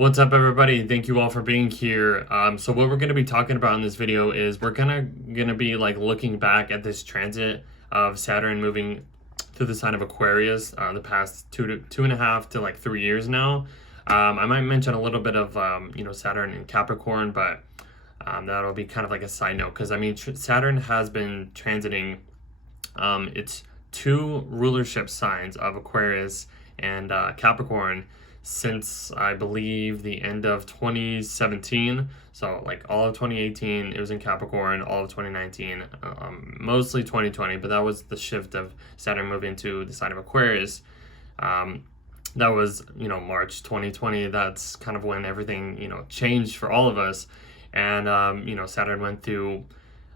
What's up, everybody? Thank you all for being here. So what we're going to be talking about in this video is we're gonna be like looking back at this transit of Saturn moving through the sign of Aquarius the past 2.5 to like 3 years now. I might mention a little bit of Saturn in Capricorn, but that'll be kind of like a side note because I mean Saturn has been transiting its two rulership signs of Aquarius and Capricorn since I believe the end of 2017. So like all of 2018 it was in Capricorn, all of 2019, mostly 2020, but that was the shift of Saturn moving to the sign of Aquarius. That was March 2020. That's kind of when everything changed for all of us. And Saturn went through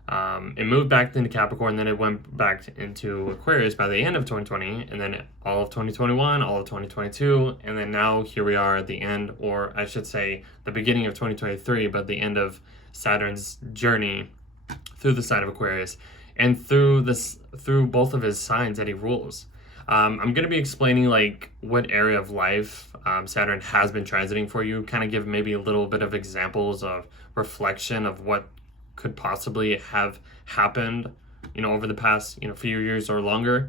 it moved back into Capricorn, then it went back into Aquarius by the end of 2020, and then all of 2021, all of 2022, and then now here we are at the end, or I should say the beginning of 2023, but the end of Saturn's journey through the sign of Aquarius and through both of his signs that he rules. I'm going to be explaining like what area of life Saturn has been transiting for you, kind of give maybe a little bit of examples of reflection of what could possibly have happened over the past few years or longer.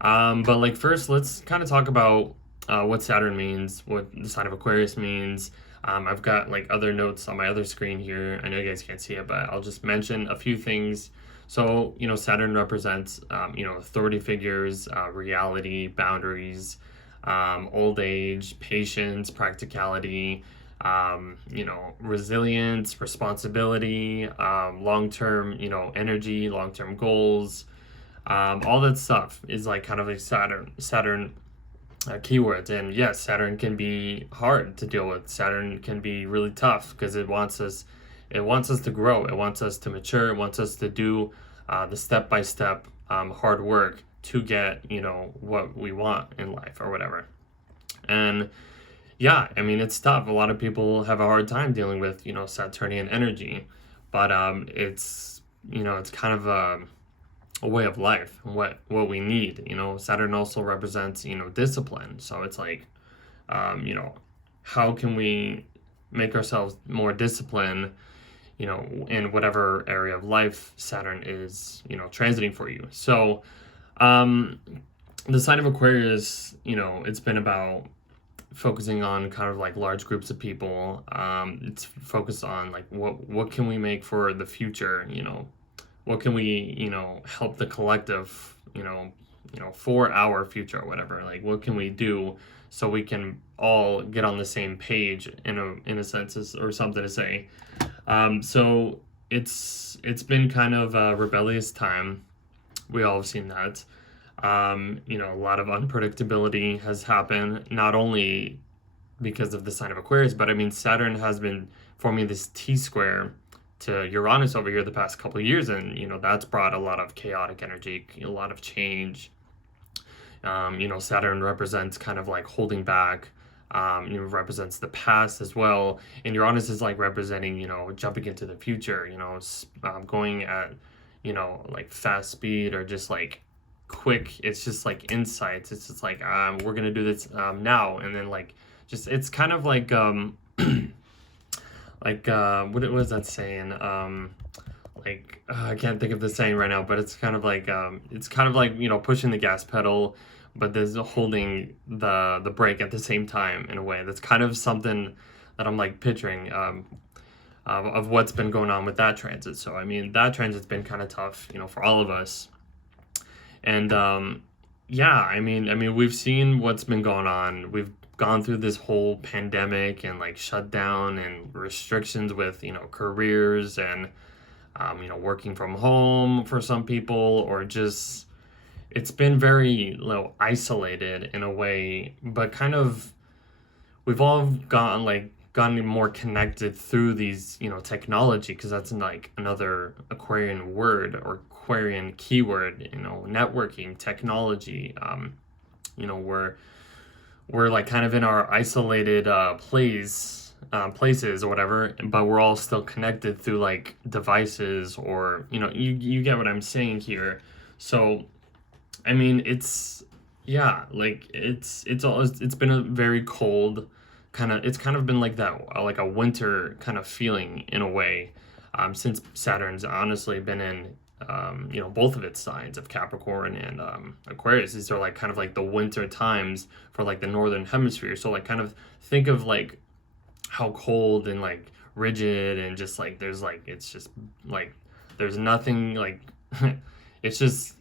But like first, let's kind of talk about what Saturn means, what the sign of Aquarius means. I've got like other notes on my other screen here. I know you guys can't see it, but I'll just mention a few things. So Saturn represents authority figures, reality, boundaries, old age, patience, practicality, resilience, responsibility, long-term, energy, long-term goals, all that stuff is like kind of a Saturn keywords. And yes, Saturn can be hard to deal with. Saturn can be really tough because it wants us to grow. It wants us to mature. It wants us to do the step-by-step hard work to get, what we want in life or whatever. And yeah, I mean, it's tough. A lot of people have a hard time dealing with, Saturnian energy, but it's kind of a way of life, what we need. Saturn also represents, discipline. So it's like, how can we make ourselves more disciplined, in whatever area of life Saturn is, transiting for you. So the sign of Aquarius, it's been about focusing on kind of like large groups of people. It's focused on like what can we make for the future, what can we help the collective, for our future or whatever. Like what can we do so we can all get on the same page in a sense, or something to say. So it's been kind of a rebellious time. We all have seen that. A lot of unpredictability has happened, not only because of the sign of Aquarius, but I mean, Saturn has been forming this T-square to Uranus over here the past couple of years, and, that's brought a lot of chaotic energy, a lot of change. Saturn represents kind of like holding back, represents the past as well, and Uranus is like representing, jumping into the future, going at, like fast speed or just like quick. It's just like insights. It's just like we're gonna do this now, and then like just it's kind of like what was that saying, I can't think of the saying right now, but it's kind of like pushing the gas pedal but there's holding the brake at the same time in a way. That's kind of something that I'm like picturing of what's been going on with that transit. So I mean, that transit's been kind of tough, for all of us. And yeah, I mean, we've seen what's been going on. We've gone through this whole pandemic and like shutdown and restrictions with careers and working from home for some people, or just it's been very isolated in a way. But kind of we've all gotten more connected through these technology, because that's like another Aquarian word or Aquarian keyword, networking, technology. We're like kind of in our isolated places or whatever, but we're all still connected through like devices, or you get what I'm saying here. So I mean, it's been a very cold it's kind of been like that, like a winter kind of feeling in a way, since Saturn's honestly been in, you know, both of its signs of Capricorn and Aquarius. These are like kind of like the winter times for like the northern hemisphere. So like kind of think of like how cold and like rigid and just like there's like it's just like there's nothing like it's just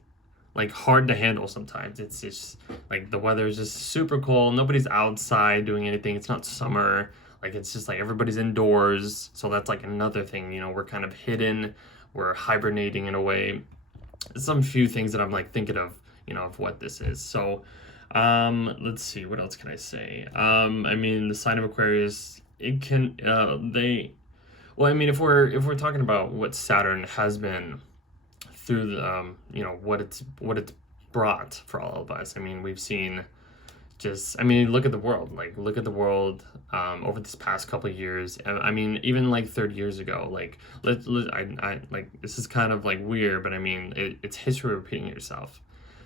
like hard to handle sometimes. It's just like the weather is just super cold. Nobody's outside doing anything. It's not summer. Like it's just like everybody's indoors. So that's like another thing, you know, we're kind of hidden. We're hibernating in a way. Some few things that I'm like thinking of, you know, of what this is. So let's see, what else can I say? I mean, the sign of Aquarius, it can well, I mean, if we're talking about what Saturn has been through the you know, what it's brought for all of us. I mean, we've seen just, I mean, look at the world, like look at the world over this past couple of years. I mean, even like 30 years ago, like I like, this is kind of like weird, but I mean, it's history repeating itself.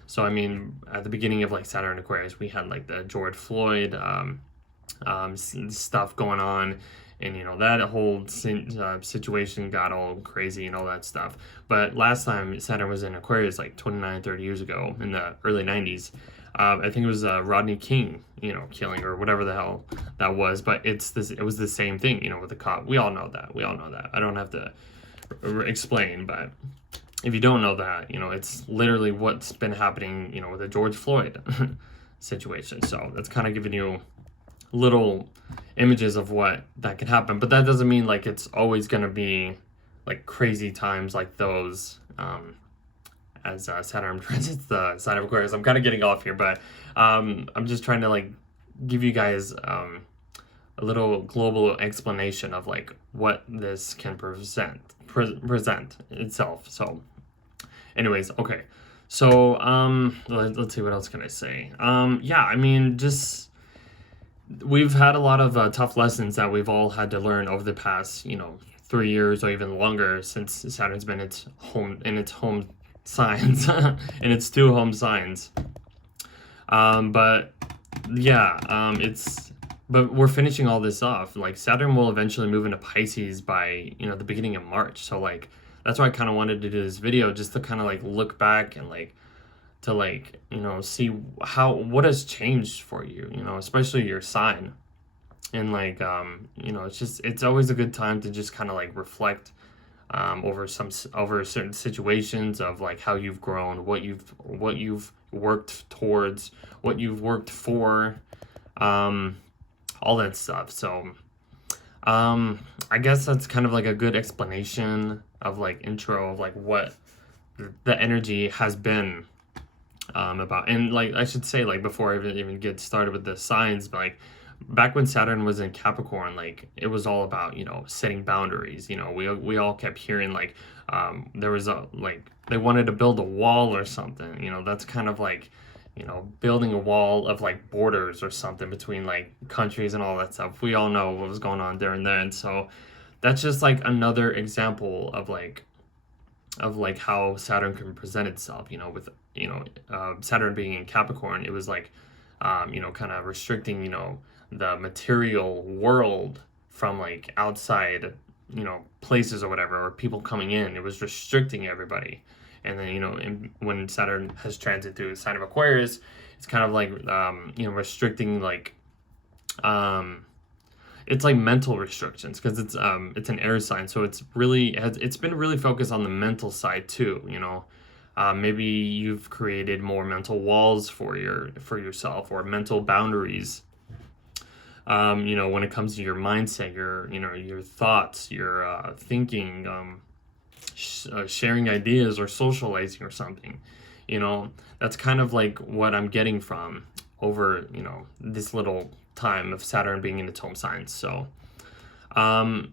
So I mean, at the beginning of like Saturn Aquarius, we had like the George Floyd stuff going on, and you know that whole situation got all crazy and all that stuff. But last time Saturn was in Aquarius, like 30 years ago in the early 90s, I think it was Rodney King, you know, killing or whatever the hell that was. But it was the same thing, you know, with the cop. We all know that. I don't have to explain, but if you don't know that, you know, it's literally what's been happening, you know, with the George Floyd situation. So that's kind of giving you little images of what that can happen. But that doesn't mean like it's always going to be like crazy times like those as Saturn transits the sign of Aquarius. I'm kind of getting off here, but I'm just trying to like give you guys a little global explanation of like what this can present itself. So anyways, okay. So let's see, what else can I say? Yeah, I mean, just we've had a lot of tough lessons that we've all had to learn over the past, you know, 3 years or even longer since Saturn's been in its home signs in its 2 home signs. But yeah, but we're finishing all this off. Like Saturn will eventually move into Pisces by, you know, the beginning of March. So like that's why I kind of wanted to do this video, just to kind of like look back and like to like, you know, see what has changed for you, you know, especially your sign. And like you know, it's always a good time to just kind of like reflect over certain situations of like how you've grown, what you've worked towards, what you've worked for, all that stuff. So I guess that's kind of like a good explanation of like intro of like what the energy has been about. And like I should say, like before I even get started with the signs, but like back when Saturn was in Capricorn, like it was all about, you know, setting boundaries. You know, we all kept hearing like there was a like they wanted to build a wall or something. You know, that's kind of like, you know, building a wall of like borders or something between like countries and all that stuff. We all know what was going on there and then. So that's just like another example of like how Saturn can present itself, you know, with, you know, Saturn being in Capricorn. It was like you know, kind of restricting, you know, the material world from like outside, you know, places or whatever, or people coming in. It was restricting everybody. And then, you know, when Saturn has transit through the sign of Aquarius, it's kind of like you know, restricting like it's like mental restrictions, because it's an air sign, so it's been really focused on the mental side too, you know. Maybe you've created more mental walls for yourself, or mental boundaries, you know, when it comes to your mindset, your thoughts, your thinking, sharing ideas or socializing or something. You know, that's kind of like what I'm getting from over, you know, this little time of Saturn being in its home signs. So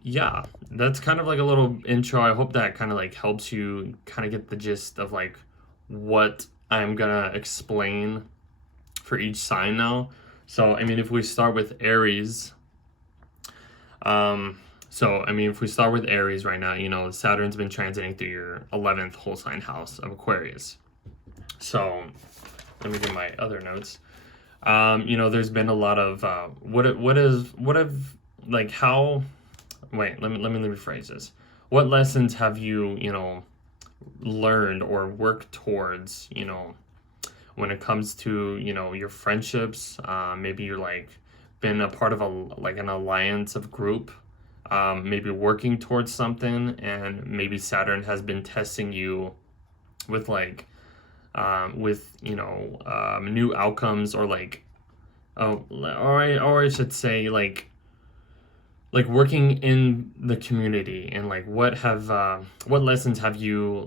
yeah, that's kind of like a little intro. I hope that kind of like helps you kind of get the gist of like what I'm gonna explain for each sign now. So I mean, if we start with Aries, so I mean, if we start with Aries right now, you know, Saturn's been transiting through your 11th whole sign house of Aquarius. So let me get my other notes. You know, there's been a lot of like how wait, let me rephrase this. What lessons have you, you know, learned or worked towards, you know, when it comes to, you know, your friendships? Maybe you're like been a part of a like an alliance of group, maybe working towards something, and maybe Saturn has been testing you with like with, you know, new outcomes, or like, oh, or I should say like working in the community, and like what lessons have you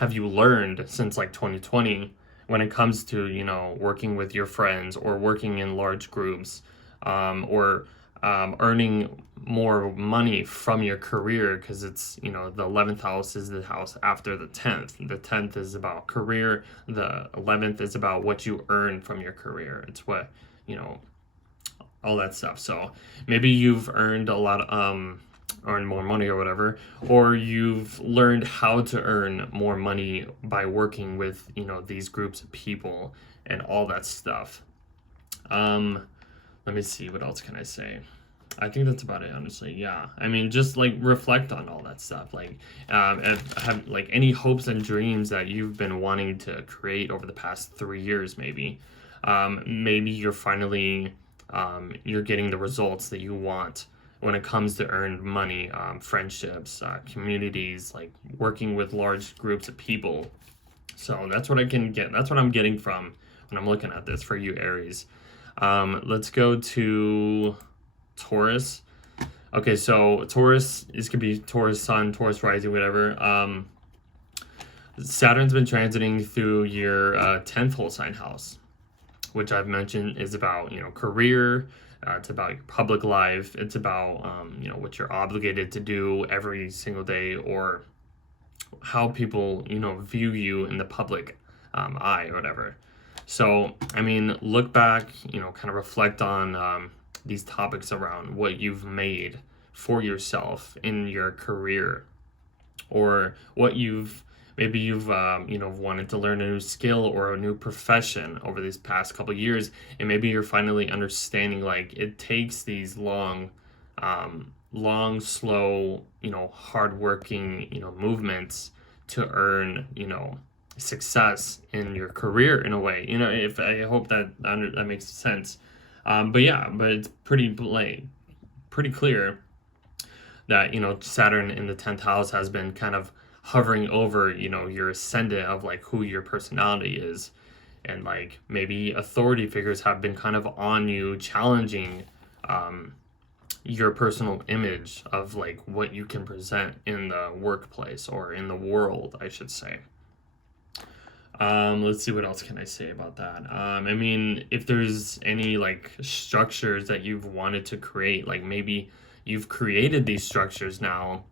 learned since like 2020 when it comes to, you know, working with your friends or working in large groups, or earning more money from your career, because it's, you know, the 11th house is the house after the 10th. The 10th is about career, the 11th is about what you earn from your career. It's what, you know, all that stuff. So maybe you've earned a lot, earn more money or whatever, or you've learned how to earn more money by working with, you know, these groups of people and all that stuff. Let me see, what else can I say? I think that's about it, honestly. Yeah, I mean, just like reflect on all that stuff, like have like any hopes and dreams that you've been wanting to create over the past 3 years. Maybe maybe you're finally you're getting the results that you want when it comes to earned money, friendships, communities, like working with large groups of people. So that's what I can get. That's what I'm getting from when I'm looking at this for you, Aries. Let's go to Taurus. Okay, so Taurus, this could be Taurus Sun, Taurus Rising, whatever. Saturn's been transiting through your 10th whole sign house, which I've mentioned is about, you know, career. It's about your public life. It's about, you know, what you're obligated to do every single day, or how people, you know, view you in the public eye or whatever. So, I mean, look back, you know, kind of reflect on these topics around what you've made for yourself in your career, or what maybe you've you know, wanted to learn a new skill or a new profession over these past couple years, and maybe you're finally understanding like it takes these long, slow, you know, hardworking, you know, movements to earn, you know, success in your career in a way. You know, if I hope that makes sense. But yeah, but it's pretty clear that, you know, Saturn in the 10th house has been kind of hovering over, you know, your ascendant of like who your personality is, and like maybe authority figures have been kind of on you, challenging your personal image of like what you can present in the workplace or in the world, I should say. Let's see, what else can I say about that? I mean, if there's any like structures that you've wanted to create, like maybe you've created these structures now,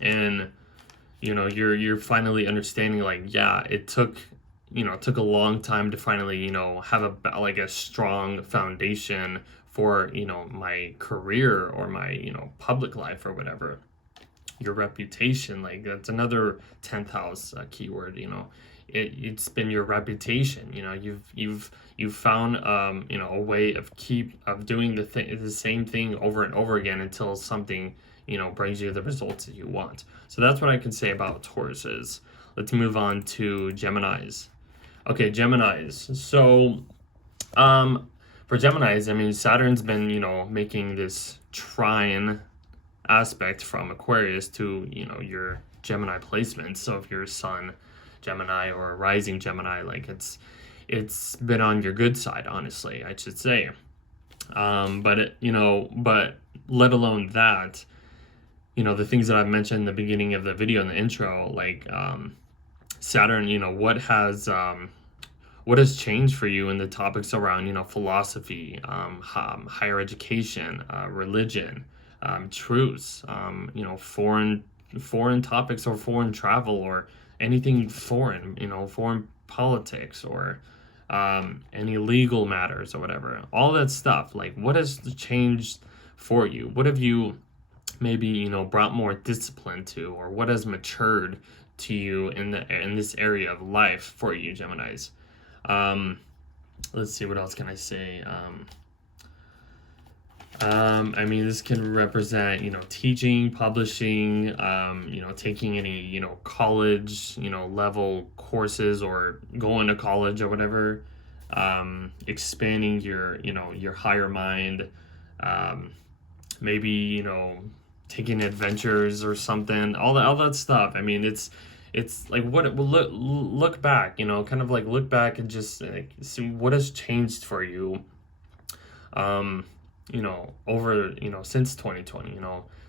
and you know, you're finally understanding like, yeah, it took a long time to finally, you know, have a strong foundation for, you know, my career or my, you know, public life or whatever. Your reputation, like that's another 10th house keyword. You know, it's been your reputation. You know, you've found you know, a way of doing the same thing over and over again until something, you know, brings you the results that you want. So that's what I can say about Tauruses. Let's move on to Geminis. Okay, Geminis. So for Geminis, I mean, Saturn's been, you know, making this trine aspect from Aquarius to, you know, your Gemini placement. So if you're Sun Gemini or a rising Gemini, like it's been on your good side, honestly, I should say. But let alone that, you know, the things that I've mentioned in the beginning of the video in the intro, like Saturn, you know, what has changed for you in the topics around, you know, philosophy, higher education, religion, truths, you know, foreign topics or foreign travel or anything foreign, you know, foreign politics or any legal matters or whatever. All that stuff, like what has changed for you? What have you maybe, you know, brought more discipline to, or what has matured to you in this area of life for you, Geminis? let's see, what else can I say? I mean, this can represent, teaching, publishing, taking any, college, level courses, or going to college or whatever, expanding your higher mind, maybe, taking adventures or something, all that stuff. I mean, it's like, what it will look back, kind of like look back and just like see what has changed for you, over, since 2020,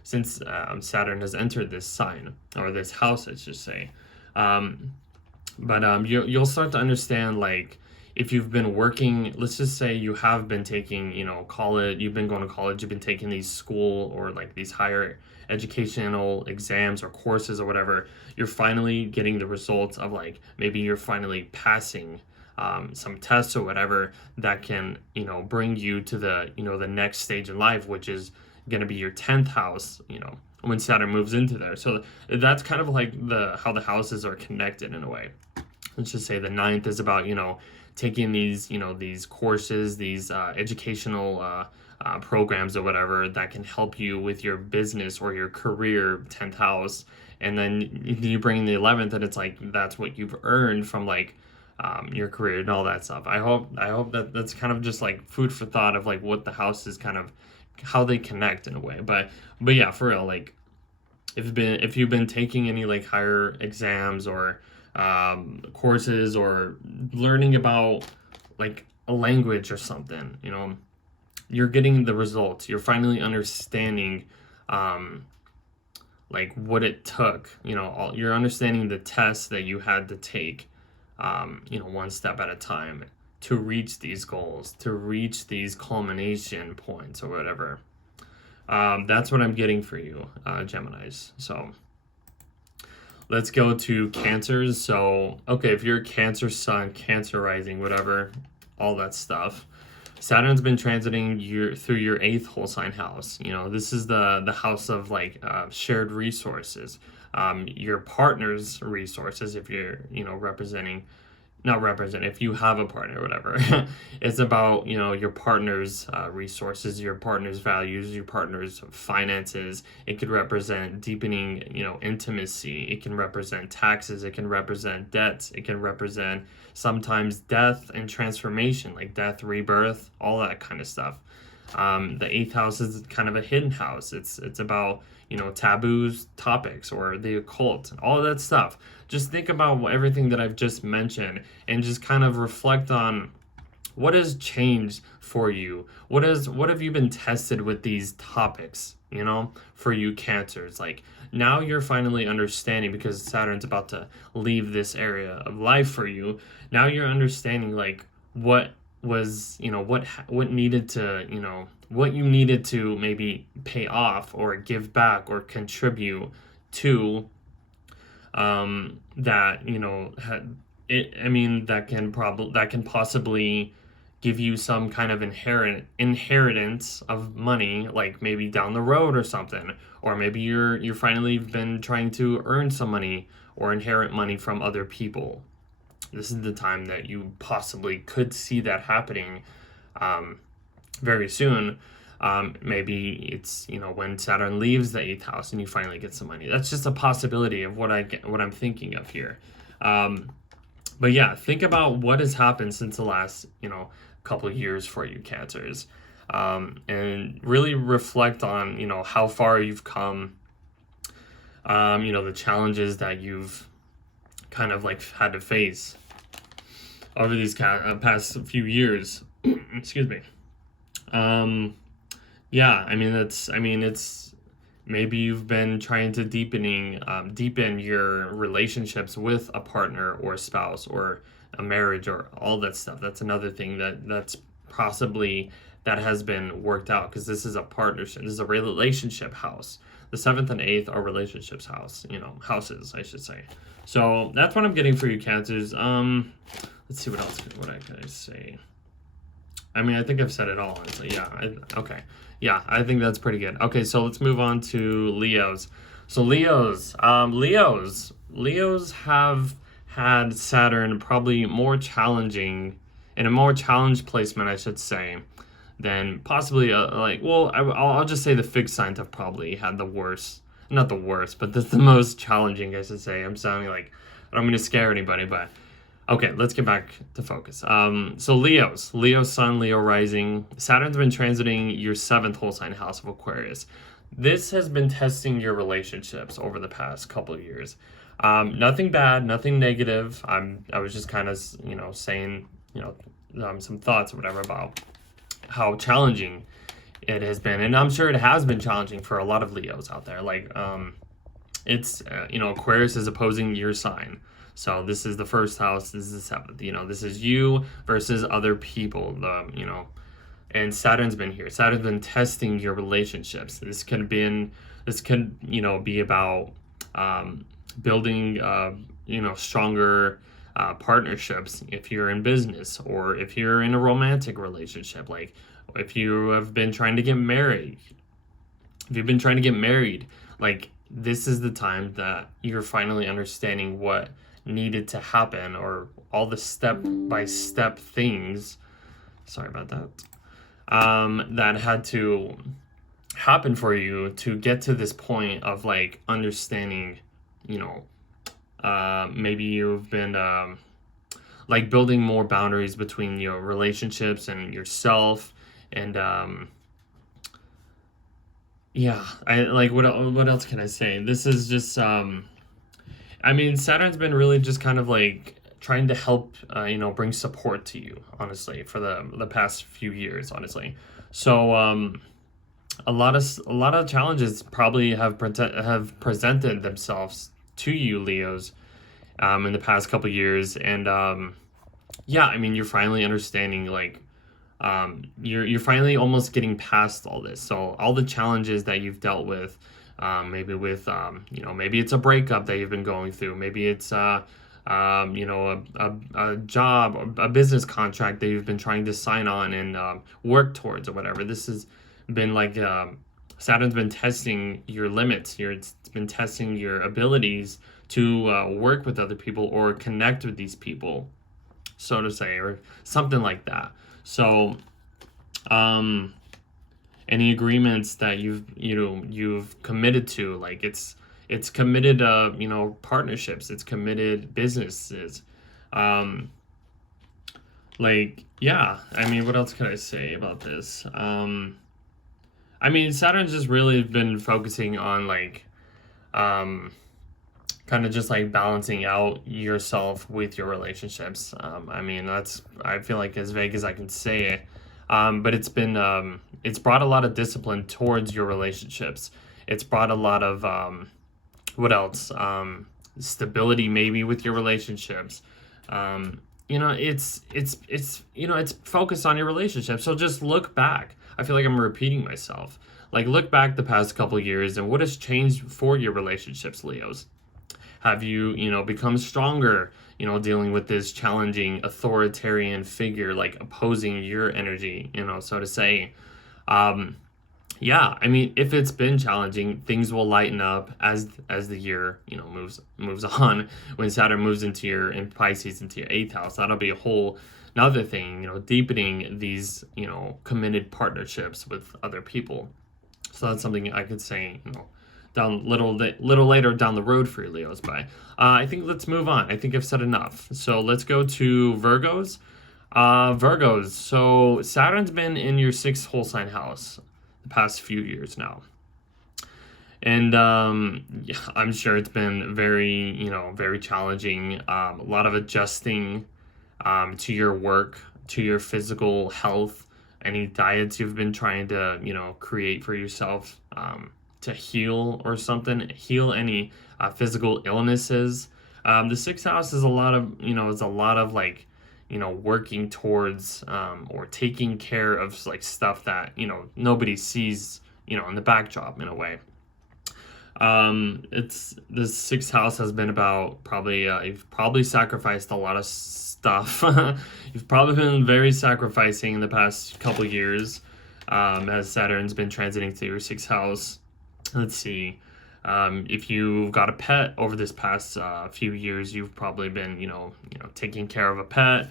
since Saturn has entered this sign, or this house, I should say. But you'll start to understand, like, if you've been working, let's just say you have been taking, college, you've been going to college, you've been taking these school or like these higher educational exams or courses or whatever, you're finally getting the results of, like, maybe you're finally passing some tests or whatever that can, bring you to the, the next stage in life, which is going to be your 10th house, when Saturn moves into there. So that's kind of like how the houses are connected in a way. Let's just say the 9th is about, taking these, these courses, these educational programs or whatever that can help you with your business or your career, 10th house. And then you bring in the 11th, and it's like, that's what you've earned from, like, your career and all that stuff. I hope that that's kind of just like food for thought of like what the house is, kind of how they connect in a way. But yeah, for real, like, if you've been taking any like higher exams or courses, or learning about like a language or something, you're getting the results. You're finally understanding like what it took, you're understanding the tests that you had to take, one step at a time to reach these goals, to reach these culmination points or whatever. That's what I'm getting for you, Geminis. So let's go to Cancers. So, okay, if you're a Cancer sun, Cancer rising, whatever, all that stuff, Saturn's been transiting through your 8th whole sign house. This is the house of like shared resources, your partner's resources. If you're, if you have a partner or whatever, it's about, your partner's resources, your partner's values, your partner's finances. It could represent deepening, intimacy. It can represent taxes. It can represent debts. It can represent sometimes death and transformation, like death, rebirth, all that kind of stuff. The 8th house is kind of a hidden house. It's about, taboos, topics, or the occult, all of that stuff. Just think about everything that I've just mentioned and just kind of reflect on what has changed for you. What have you been tested with these topics, for you Cancers? Like, now you're finally understanding, because Saturn's about to leave this area of life for you. Now you're understanding, like, what was, what needed to, what you needed to maybe pay off or give back or contribute to, that, that can possibly give you some kind of inheritance of money, like maybe down the road or something, or maybe you're finally been trying to earn some money or inherit money from other people. This is the time that you possibly could see that happening very soon. Maybe it's, when Saturn leaves the 8th house and you finally get some money. That's just a possibility of what I'm thinking of here. But yeah, think about what has happened since the last, couple of years for you Cancers, and really reflect on, how far you've come, the challenges that you've kind of like had to face over these past few years. Excuse me. Yeah, it's maybe you've been trying to deepen your relationships with a partner or a spouse or a marriage or all that stuff. That's another thing that has been worked out, because this is a partnership. This is a relationship house. The 7th and 8th are relationships houses, I should say. So that's what I'm getting for you Cancers. Let's see what I can say. I think I've said it all. So yeah, okay. Yeah, I think that's pretty good. Okay, so let's move on to Leos. So Leos have had Saturn probably more challenging in a more challenged placement, I should say, then possibly I'll just say the fixed signs have probably had the worst, not the worst, but the most challenging, I should say. I'm sounding like I don't mean to scare anybody, but okay, let's get back to focus. So Leo sun, Leo rising. Saturn's been transiting your 7th whole sign house of Aquarius. This has been testing your relationships over the past couple of years. Nothing bad, nothing negative. I was just kind of, saying, some thoughts or whatever about how challenging it has been. And I'm sure it has been challenging for a lot of Leos out there. Like, it's, Aquarius is opposing your sign. So this is the 1st house, this is the 7th, this is you versus other people, and Saturn's been here. Saturn's been testing your relationships. This could, be about building, stronger partnerships if you're in business, or if you're in a romantic relationship, like if you have been trying to get married. If you've been trying to get married, like, this is the time that you're finally understanding what needed to happen, or all the step-by-step things, sorry about that, that had to happen for you to get to this point of, like, understanding, maybe you've been, like, building more boundaries between your relationships and yourself, and, yeah, what else can I say? This is just, Saturn's been really just kind of like trying to help, bring support to you, honestly, for the past few years, honestly. So, a lot of challenges probably have presented themselves to you, Leos, in the past couple of years, and you're finally understanding, like, you're finally almost getting past all this. So all the challenges that you've dealt with, maybe with, maybe it's a breakup that you've been going through. Maybe it's, a job, a business contract that you've been trying to sign on and work towards, or whatever. This has been like, Saturn's been testing your limits. It's been testing your abilities to work with other people or connect with these people, so to say, or something like that. So, any agreements that you've committed to, like, it's committed, partnerships, it's committed businesses, what else could I say about this? Saturn's just really been focusing on, like, kind of just like balancing out yourself with your relationships. That's, I feel like, as vague as I can say it. But it's been, it's brought a lot of discipline towards your relationships. It's brought a lot of, stability maybe with your relationships. It's focused on your relationship. So just look back. I feel like I'm repeating myself. Like, look back the past couple of years and what has changed for your relationships, Leos. Have you, become stronger, dealing with this challenging authoritarian figure, like opposing your energy, so to say? If it's been challenging, things will lighten up as the year, moves on. When Saturn moves in Pisces into your 8th house, that'll be a whole another thing, deepening these, committed partnerships with other people. So that's something I could say, down little later down the road for you, Leos. But I think let's move on. I think I've said enough. So let's go to Virgos. Virgos. So Saturn's been in your 6th whole sign house the past few years now. And I'm sure it's been very, very challenging. A lot of adjusting to your work, to your physical health, any diets you've been trying to, create for yourself, to heal or something, heal any physical illnesses. The 6th house is a lot of, like, working towards or taking care of, like, stuff that, nobody sees, in the backdrop, in a way. It's the 6th house has been about probably, you've probably sacrificed a lot of stuff. You've probably been very sacrificing in the past couple years, as Saturn's been transiting through your 6th house. Let's see. If you've got a pet over this past few years, you've probably been, taking care of a pet,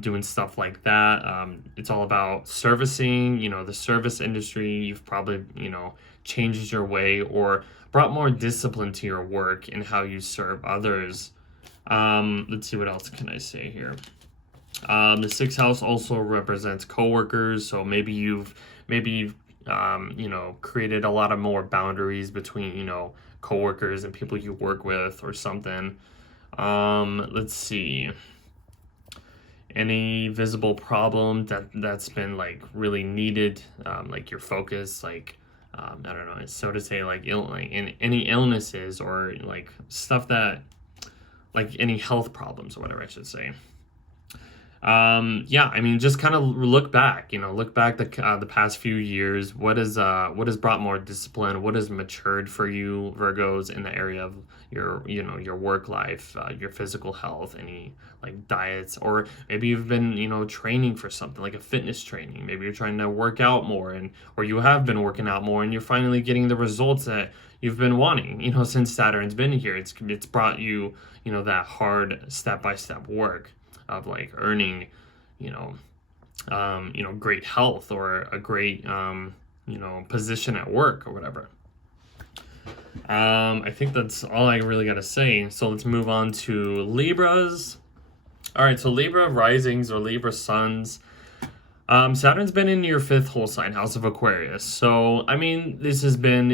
doing stuff like that. It's all about servicing, the service industry. You've probably, changed your way or brought more discipline to your work and how you serve others. Let's see, what else can I say here? The sixth house also represents coworkers, so maybe you've created a lot of more boundaries between coworkers and people you work with or something. Let's see. Any visible problem that's been like really needed, like your focus, like I don't know, so to say, like any illnesses or like stuff that, like any health problems or whatever I should say. Yeah, I mean, just kind of look back the past few years. What has brought more discipline? What has matured for you, Virgos, in the area of your work life, your physical health, any like diets, or maybe you've been, training for something like a fitness training. Maybe you're trying to work out more or you have been working out more and you're finally getting the results that you've been wanting, since Saturn's been here. It's brought you, that hard step-by-step work of like earning, great health or a great, position at work or whatever. I think that's all I really got to say. So let's move on to Libras. All right, so Libra risings or Libra suns. Saturn's been in your fifth whole sign, house of Aquarius. So, I mean, this has been,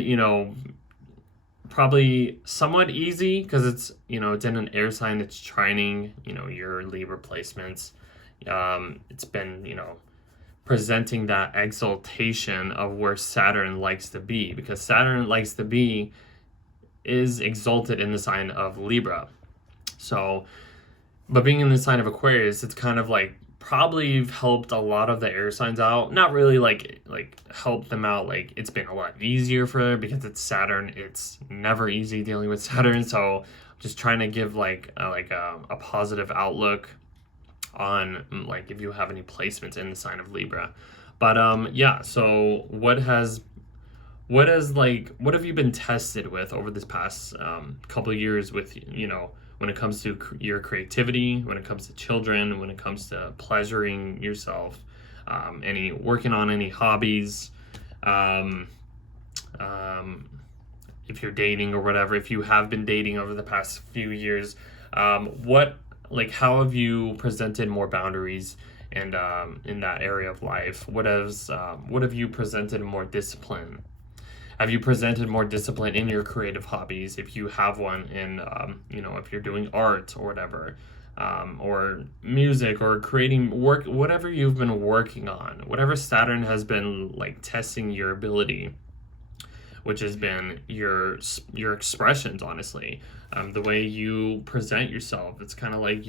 probably somewhat easy because it's in an air sign. It's trining your Libra placements. It's been presenting that exaltation of where Saturn likes to be, because Saturn likes to be is exalted in the sign of Libra. So but being in the sign of Aquarius, it's kind of like probably helped a lot of the air signs out. Not really like helped them out. Like it's been a lot easier for them because it's Saturn. It's never easy dealing with Saturn. So I'm just trying to give like a positive outlook on like if you have any placements in the sign of Libra. But yeah. So what have you been tested with over this past couple of years with when it comes to your creativity, when it comes to children, when it comes to pleasuring yourself, working on any hobbies, if you're dating or whatever, if you have been dating over the past few years, how have you presented more boundaries and in that area of life? What have you presented more discipline? Have you presented more discipline in your creative hobbies, if you have one, in if you're doing art or whatever, or music or creating work, whatever you've been working on, whatever Saturn has been like testing your ability, which has been your expressions, honestly, the way you present yourself. It's kind of like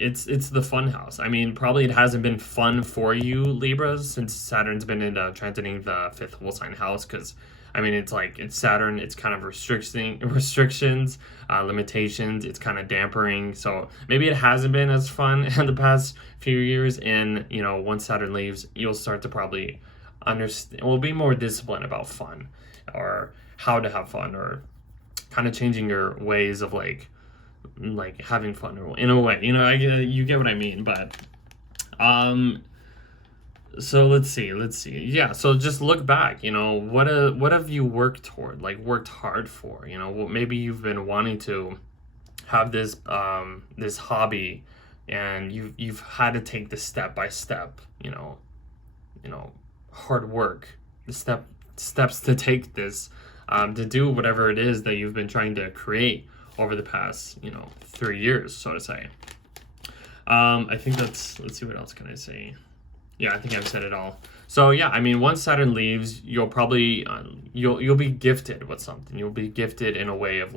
it's the fun house. I mean, probably it hasn't been fun for you, Libras, since Saturn's been transiting the fifth whole sign house, because I mean, it's Saturn. It's kind of restrictions, limitations. It's kind of dampering. So maybe it hasn't been as fun in the past few years. And once Saturn leaves, you'll start to probably understand. Will be more disciplined about fun, or how to have fun, or kind of changing your ways of like having fun in a way. You get what I mean. But so let's see. Yeah, so just look back. What have you worked toward, worked hard for? Maybe you've been wanting to have this hobby, and you've had to take the step by step, hard work, the steps to take this, to do whatever it is that you've been trying to create over the past 3 years, so to say. I think let's see, what else can I say? Yeah, I think I've said it all. So yeah, I mean, once Saturn leaves, you'll probably you'll be gifted with something. You'll be gifted in a way of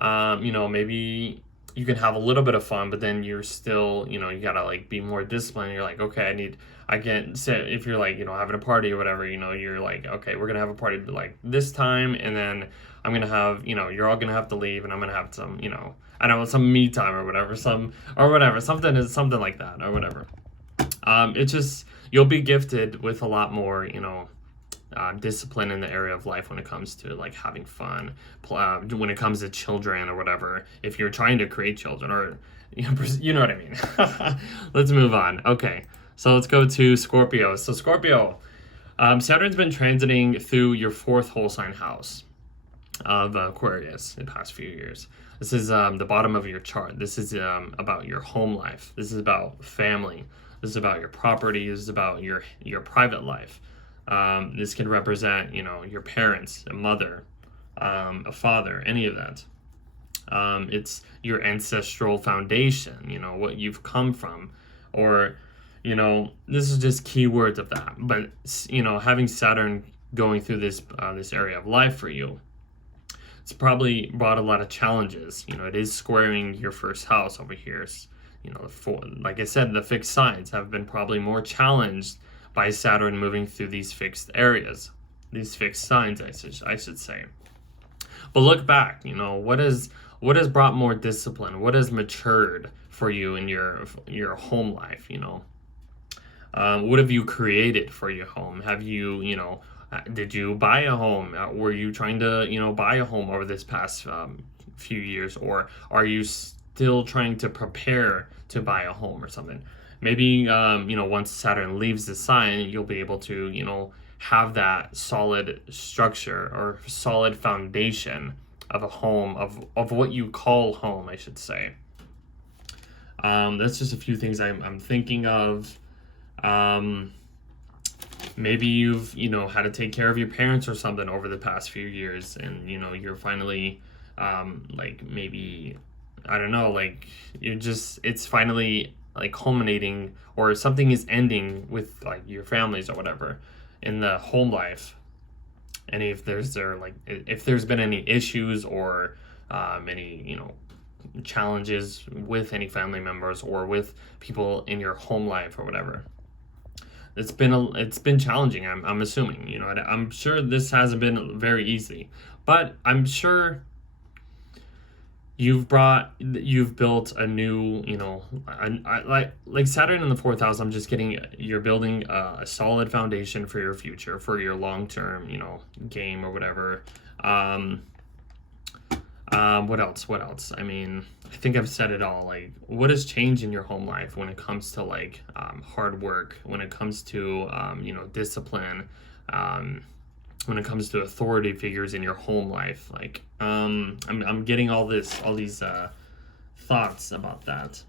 maybe you can have a little bit of fun, but then you're still, you gotta be more disciplined. You're like, okay, I can't say, if you're having a party or whatever, you're like, okay, we're gonna have a party this time, and then I'm gonna have, you're all gonna have to leave, and I'm gonna have some, I don't know, some me time or whatever, something like that or whatever. It's just, you'll be gifted with a lot more, discipline in the area of life when it comes to like having fun, when it comes to children or whatever. If you're trying to create children, or you know what I mean. Let's move on. Okay, so let's go to Scorpio. So Scorpio, Saturn's been transiting through your 4th whole sign house of Aquarius in the past few years. This is the bottom of your chart. This is about your home life. This is about family. This is about your property. This is about your private life. This can represent, your parents, a mother, a father, any of that. It's your ancestral foundation, what you've come from, or, this is just keywords of that. But, having Saturn going through this area of life for you, it's probably brought a lot of challenges. It is squaring your 1st house over here. Like I said, the fixed signs have been probably more challenged by Saturn moving through these fixed areas, these fixed signs, I should say. But look back, what has brought more discipline? What has matured for you in your home life? What have you created for your home? Have you, did you buy a home? Were you trying to, buy a home over this past few years, or are you still trying to prepare to buy a home or something? Maybe, once Saturn leaves the sign, you'll be able to, have that solid structure or solid foundation of a home, of what you call home, I should say. That's just a few things I'm thinking of. Maybe you've, had to take care of your parents or something over the past few years, and, you're finally, maybe, I don't know, it's finally, culminating, or something is ending with, your families or whatever in the home life. And if there's been any issues or any, challenges with any family members or with people in your home life or whatever. It's been challenging. I'm assuming, I'm sure this hasn't been very easy, but I'm sure you've built a new, like Saturn in the 4th house. I'm just getting, you're building a solid foundation for your future, for your long-term, game or whatever. What else? I mean, I think I've said it all. What has changed in your home life when it comes to hard work, when it comes to discipline, when it comes to authority figures in your home life? I'm getting all these thoughts about that.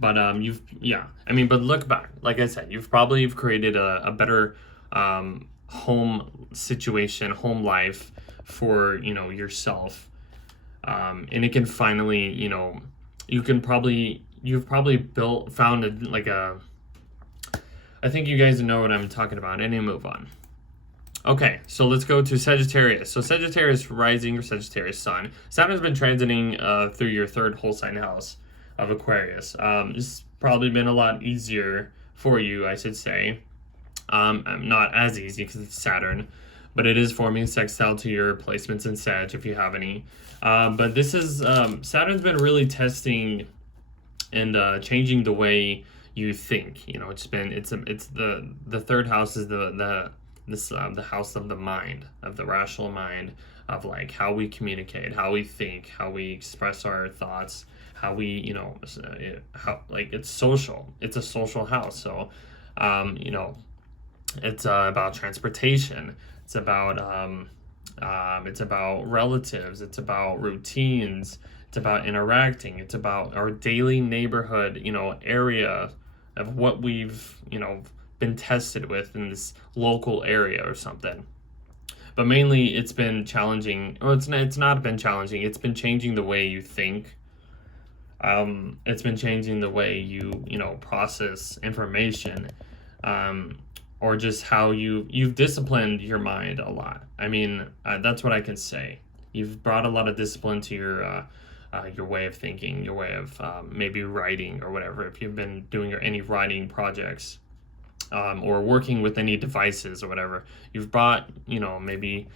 But but look back. Like I said, you've created a better home situation, home life for yourself. And it can finally, you've probably found I think you guys know what I'm talking about. And move on. Okay, so let's go to Sagittarius. So Sagittarius rising or Sagittarius sun. Saturn's been transiting through your 3rd whole sign house of Aquarius. It's probably been a lot easier for you, I should say. Not as easy because it's Saturn, but it is forming a sextile to your placements in Sag if you have any. But this is Saturn's been really testing and changing the way you think. It's the 3rd house is the house of the mind, of the rational mind, of how we communicate, how we think, how we express our thoughts, how we it's social. It's a social house. So it's about transportation. It's about relatives. It's about routines. It's about interacting. It's about our daily neighborhood, area of what we've, been tested with in this local area or something. But mainly it's been challenging. Well, it's not been challenging. It's been changing the way you think. It's been changing the way you process information. Or just how you've disciplined your mind a lot. I mean, that's what I can say. You've brought a lot of discipline to your way of thinking, your way of maybe writing or whatever. If you've been doing any writing projects, or working with any devices or whatever, you've brought maybe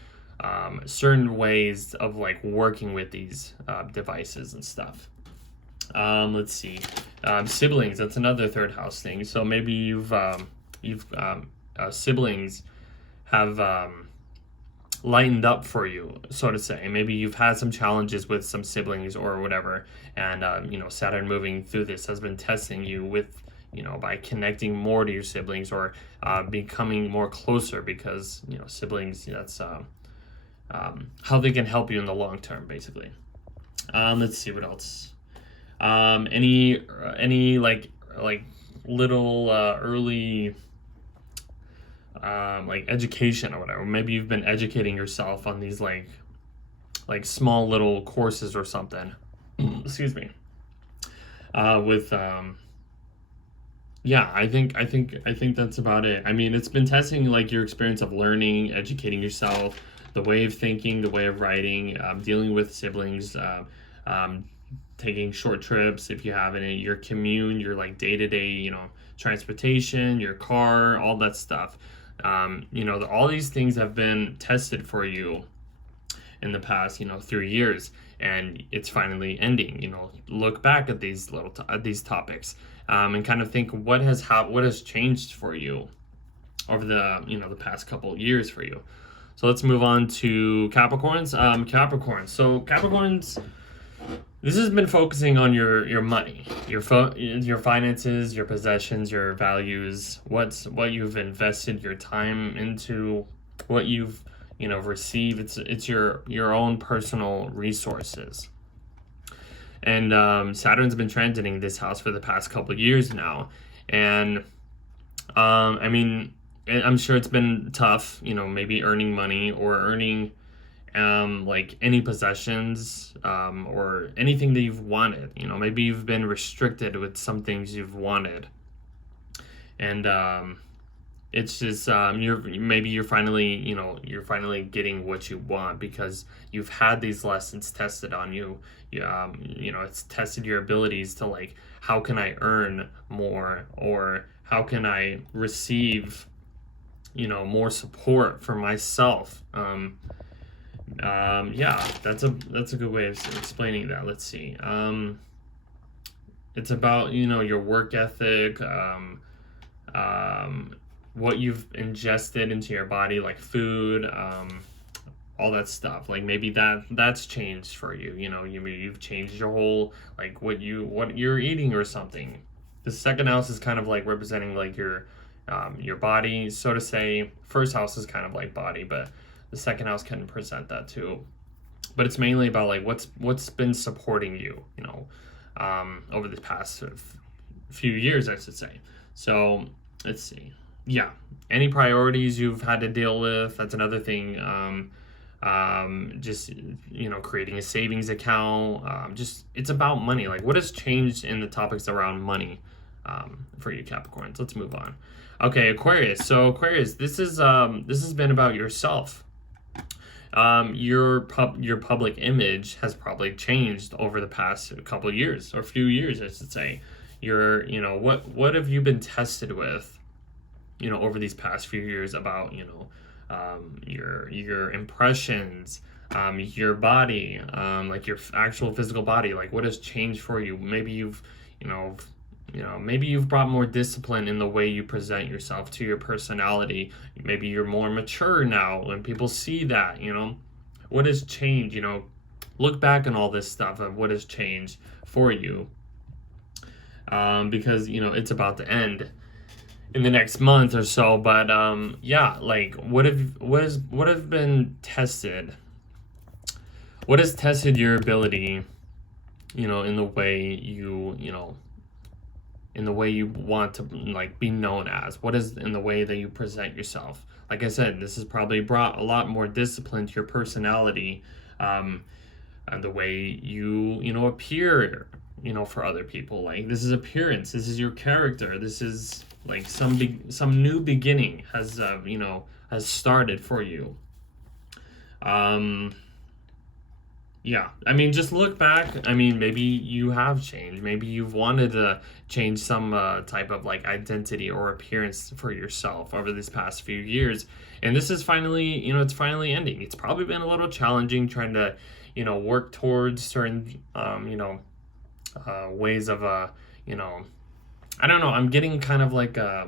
certain ways of working with these devices and stuff. Let's see, siblings. That's another 3rd house thing. So maybe you've siblings have lightened up for you, so to say. Maybe you've had some challenges with some siblings or whatever, and you know, Saturn moving through this has been testing you with, you know, by connecting more to your siblings, or becoming more closer, because, you know, siblings, that's how they can help you in the long term, basically. Let's see what else. Any like little early like education or whatever. Maybe you've been educating yourself on these like small little courses or something. Excuse me. With yeah, I think that's about it. I mean, it's been testing like your experience of learning, educating yourself, the way of thinking, the way of writing, dealing with siblings, taking short trips if you have any, your commune, your like day-to-day, you know, transportation, your car, all that stuff. You know, all these things have been tested for you in the past, you know, 3 years, and it's finally ending. You know, look back at these these topics, and kind of think what has changed for you over the, you know, the past couple of years for you. So let's move on to Capricorns. Capricorns. So Capricorns, this has been focusing on your money, your finances, your possessions, your values, what you've invested your time into, what you've, you know, received. It's your own personal resources. And Saturn's been transiting this house for the past couple of years now, and I mean, I'm sure it's been tough, you know, maybe earning money or earning like any possessions, or anything that you've wanted. You know, maybe you've been restricted with some things you've wanted, and it's just you're finally, you know, you're finally getting what you want, because you've had these lessons tested on you. You know, it's tested your abilities to, like, how can I earn more, or how can I receive, you know, more support for myself. Yeah, that's a good way of explaining that. Let's see. It's about, you know, your work ethic, what you've ingested into your body, like food, all that stuff. Like maybe that's changed for you. You know, you've changed your whole, like what you're eating or something. The second house is kind of like representing like your body, so to say. First house is kind of like body, but the second house can present that too. But it's mainly about like what's been supporting you, you know, over the past few years, I should say. So let's see. Yeah, any priorities you've had to deal with, that's another thing. Just, you know, creating a savings account. Just, it's about money. Like, what has changed in the topics around money for you Capricorns? Let's move on. Okay, Aquarius. So Aquarius, this has been about yourself. Your public image has probably changed over the past couple of years, or few years, I should say. You know, what have you been tested with, you know, over these past few years about, you know, your impressions, your body, like your actual physical body, like what has changed for you? Maybe you've, maybe you've brought more discipline in the way you present yourself to your personality. Maybe you're more mature now when people see that, you know. What has changed, you know? Look back on all this stuff of what has changed for you. Because, you know, it's about to end in the next month or so. But yeah, like what have been tested? What has tested your ability, you know, in the way in the way you want to, like, be known as? What is in the way that you present yourself? Like I said, this has probably brought a lot more discipline to your personality, and the way you know, appear, you know, for other people. Like, this is appearance, this is your character, this is like some new beginning has you know, has started for you. Yeah, I mean, just look back. I mean, maybe you have changed. Maybe you've wanted to change some type of like identity or appearance for yourself over these past few years. And this is finally, you know, it's finally ending. It's probably been a little challenging trying to, you know, work towards certain, you know, ways of, you know, I don't know. I'm getting kind of like a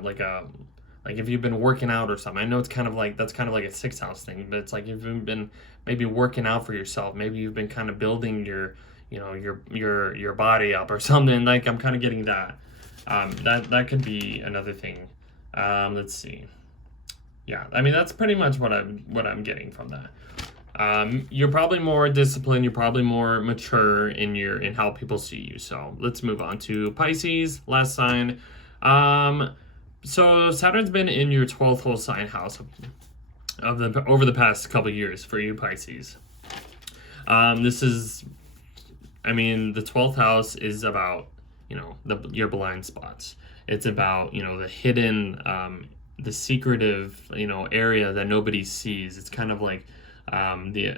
like if you've been working out or something. I know it's kind of like, that's kind of like a sixth house thing, but it's like if you've been maybe working out for yourself, maybe you've been kind of building your, you know, your body up or something. Like I'm kind of getting that. That could be another thing. Let's see. Yeah, I mean that's pretty much what I'm getting from that. You're probably more disciplined. You're probably more mature in how people see you. So let's move on to Pisces, last sign. So Saturn's been in your 12th whole sign house over the past couple of years for you Pisces. This is, I mean, the 12th house is about, you know, your blind spots. It's about, you know, the hidden, the secretive, you know, area that nobody sees. It's kind of like the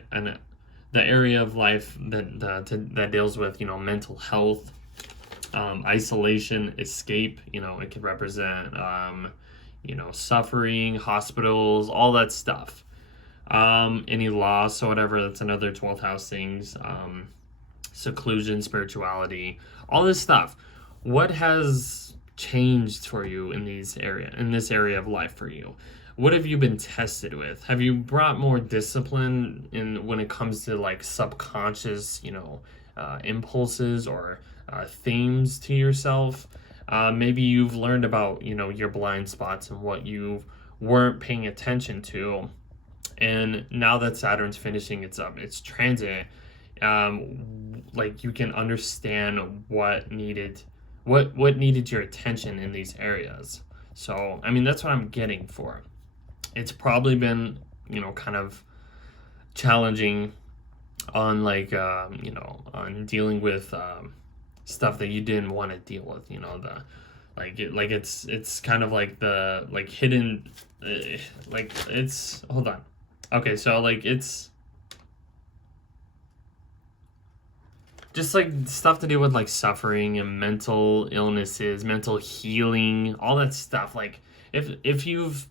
area of life that deals with, you know, mental health, isolation, escape. You know, it could represent, you know, suffering, hospitals, all that stuff. Any loss or whatever. That's another 12th house things. Seclusion, spirituality, all this stuff. What has changed for you in this area of life for you? What have you been tested with? Have you brought more discipline in when it comes to like subconscious, you know, impulses or themes to yourself? Maybe you've learned about, you know, your blind spots and what you weren't paying attention to, and now that Saturn's finishing its transit, like you can understand what needed your attention in these areas. So I mean that's what I'm getting for. It's probably been, you know, kind of challenging on like you know, on dealing with stuff that you didn't want to deal with, you know, it's kind of like the like hidden like it's, hold on. Okay, so like it's just like stuff to do with like suffering and mental illnesses, mental healing, all that stuff. Like if you've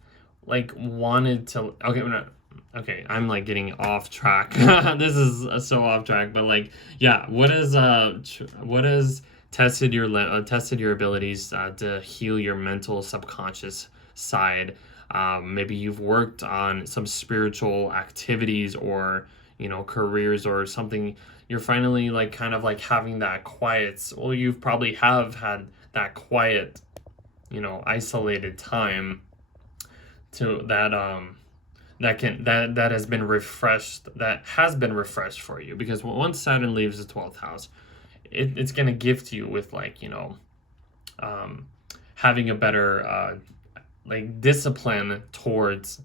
like wanted to, okay, okay, I'm like getting off track. This is so off track, but like, yeah, what has tested your abilities to heal your mental subconscious side? Maybe you've worked on some spiritual activities or, you know, careers or something. You're finally like kind of like having that quiet, well, you've probably have had that quiet, you know, isolated time to that has been refreshed for you, because once Saturn leaves the 12th house, it's going to gift you with like, you know, having a better like discipline towards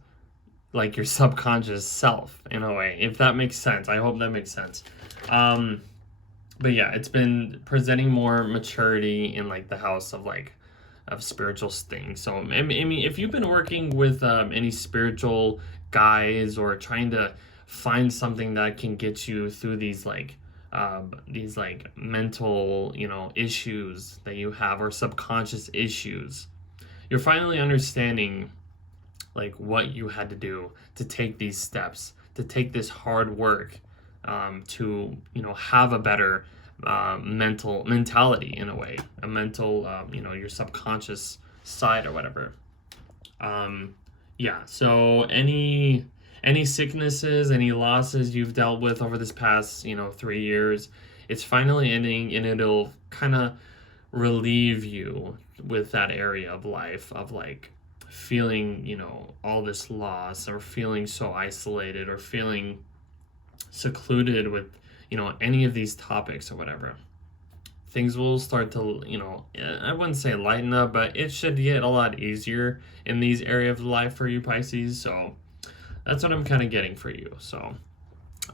like your subconscious self in a way, if that makes sense. I hope that makes sense. But yeah, it's been presenting more maturity in like the house of like of spiritual things. So I mean, if you've been working with any spiritual guides or trying to find something that can get you through these like mental, you know, issues that you have or subconscious issues, you're finally understanding like what you had to do to take these steps, to take this hard work, to, you know, have a better mentality in a way, a mental, you know, your subconscious side or whatever. Yeah, so any sicknesses, any losses you've dealt with over this past, you know, 3 years, it's finally ending, and it'll kind of relieve you with that area of life of like feeling, you know, all this loss, or feeling so isolated, or feeling secluded with, you know, any of these topics or whatever. Things will start to, you know, I wouldn't say lighten up, but it should get a lot easier in these areas of life for you Pisces. So that's what I'm kind of getting for you. So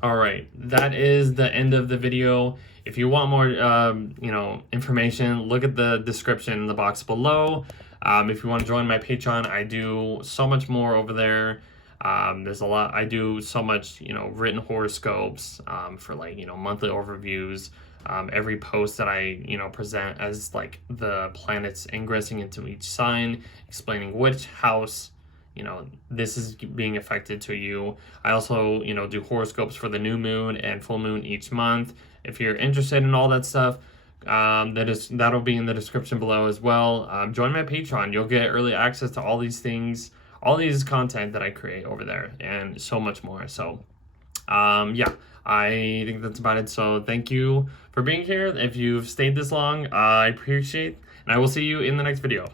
all right, that is the end of the video. If you want more, you know, information, look at the description in the box below. If you want to join my Patreon, I do so much more over there. There's a lot. I do so much, you know, written horoscopes for like, you know, monthly overviews. Every post that I, you know, present as like the planets ingressing into each sign, explaining which house, you know, this is being affected to you. I also, you know, do horoscopes for the new moon and full moon each month. If you're interested in all that stuff, that'll be in the description below as well. Join my Patreon. You'll get early access to all these things, all these content that I create over there, and so much more. So, yeah, I think that's about it. So thank you for being here. If you've stayed this long, I appreciate, and I will see you in the next video.